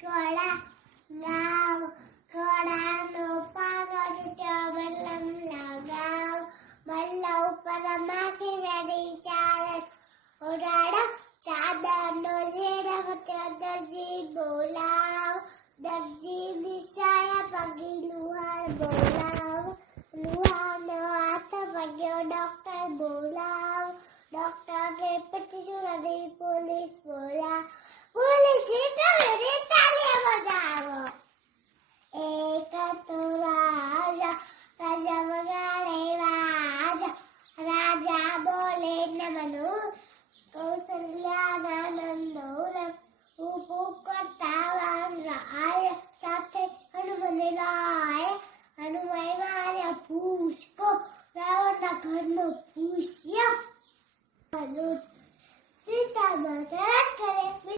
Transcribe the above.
ઘોડા ગાવ ઘોડાનો પાગળ તૂટ્યો મલ્લમ લગાવ મલ્લા ઉપર માખી વેડી ચાલે ઉડાડો ચાદરનો ઝેડો ફટ્યો દરજી બોલાવ દરજી નિશાયા પગી લુહાર બોલાવ લુહારનો હાથ પગ્યો ડોક્ટર બોલાવ ડોક્ટરે પટ્ટી નદી પોલીસ બોલાવ પોલીસ તમે તાલિયા બજાવો એક તો રાજા રાજા વગાડે વાજા રાજા બોલે નમનો કૌશલ્યા નંદોલ ઉભો કરતા વાનરાય સાથે હનુમાન લાય હનુમાન માર્યા પૂછકો રાવણના ઘરનો પૂછ્યો